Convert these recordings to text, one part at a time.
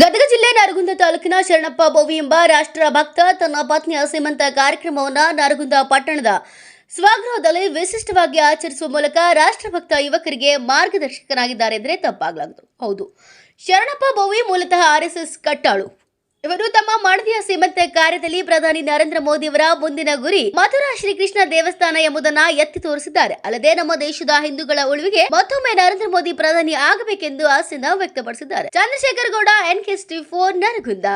ಗದಗ ಜಿಲ್ಲೆ ನರಗುಂದ ತಾಲೂಕಿನ ಶರಣಪ್ಪ ಬೋವಿ ಎಂಬ ರಾಷ್ಟ್ರ ಭಕ್ತ ತನ್ನ ಪತ್ನಿಯ ಸೀಮಂತ ಕಾರ್ಯಕ್ರಮವನ್ನು ನರಗುಂದ ಪಟ್ಟಣದ ಸ್ವಗೃಹದಲ್ಲಿ ವಿಶಿಷ್ಟವಾಗಿ ಆಚರಿಸುವ ಮೂಲಕ ರಾಷ್ಟ್ರಭಕ್ತ ಯುವಕರಿಗೆ ಮಾರ್ಗದರ್ಶಕನಾಗಿದ್ದಾರೆ ಎಂದರೆ ತಪ್ಪಾಗಲಾಗದು. ಹೌದು. ಶರಣಪ್ಪ ಬೋವಿ ಮೂಲತಃ ಆರ್ಎಸ್ಎಸ್ ಕಟ್ಟಾಳು. ಇವರು ತಮ್ಮ ಮಡದಿಯ ಸೀಮಂತ ಕಾರ್ಯದಲ್ಲಿ ಪ್ರಧಾನಿ ನರೇಂದ್ರ ಮೋದಿಯವರ ಮುಂದಿನ ಗುರಿ ಮಥುರಾ ಶ್ರೀಕೃಷ್ಣ ದೇವಸ್ಥಾನ ಎಂಬುದನ್ನ ಎತ್ತಿ ತೋರಿಸಿದ್ದಾರೆ. ಅಲ್ಲದೆ ನಮ್ಮ ದೇಶದ ಹಿಂದೂಗಳ ಉಳಿವಿಗೆ ಮತ್ತೊಮ್ಮೆ ನರೇಂದ್ರ ಮೋದಿ ಪ್ರಧಾನಿ ಆಗಬೇಕೆಂದು ಆಸೆನ ವ್ಯಕ್ತಪಡಿಸಿದ್ದಾರೆ. ಚಂದ್ರಶೇಖರ್ ಗೌಡ ಎನ್ಕೆಸ್ಟಿ ಫೋರ್ ನರಗುಂದ.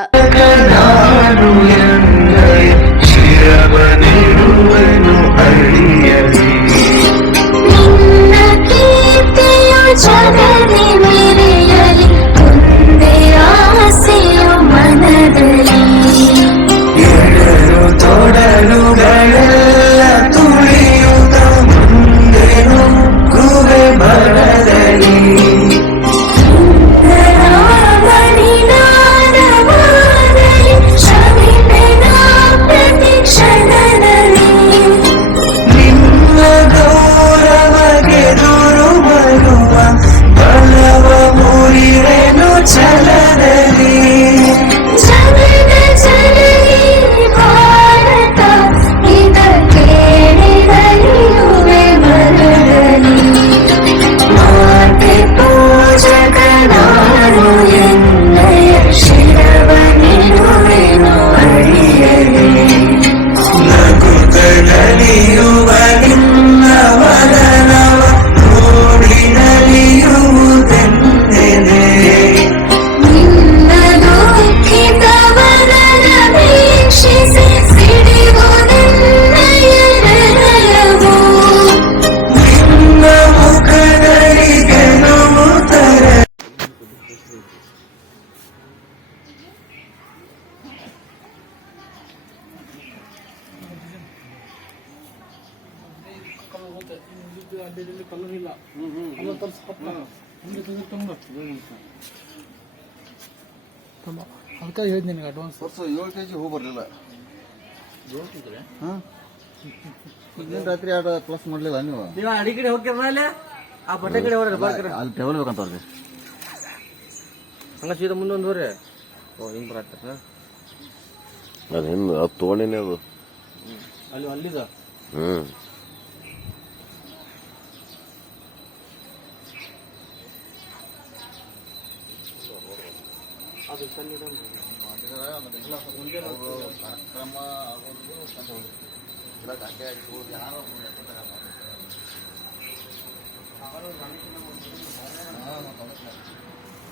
She ಅದಕ್ಕೆ ಹೇಳಿದ್ ನಿನಗೆ ಅಡ್ವಾನ್ಸ್ ವರ್ಷ ಏಳು ಕೆ ಜಿ ಹೂ ಬರಲಿಲ್ಲ. ಹಾಂ? ಇನ್ನೇನು ರಾತ್ರಿ ಆಟ ಕ್ಲಾಸ್ ಮಾಡಲಿಲ್ಲ ನೀವು? ನೀವು ಅಡಿ ಕಡೆ ಹೋಗ್ತಿರಲ್ಲ ಆ ಬಟ್ಟೆ ಕಡೆ ಹೊರ ಅಲ್ಲಿ ಟೇಬಲ್ ಬೇಕಂತ ಅವ್ರಿಗೆ. ಹಂಗ ಸೀದಾ ಮುಂದೆ ಒಂದು ಹೋರಿ ಓ ಹಿಂಗೆ ಬರತ್ತೆ ಅದು ಹಿಂದೆ ಅದು ತೊಗೊಂಡಿನಿ ಅದು. ಅಲ್ಲಿ ಅಲ್ಲಿದ? ಹ್ಞೂ ಕಾರ್ಯಕ್ರಮ ಆಗೋದು ಯಾರು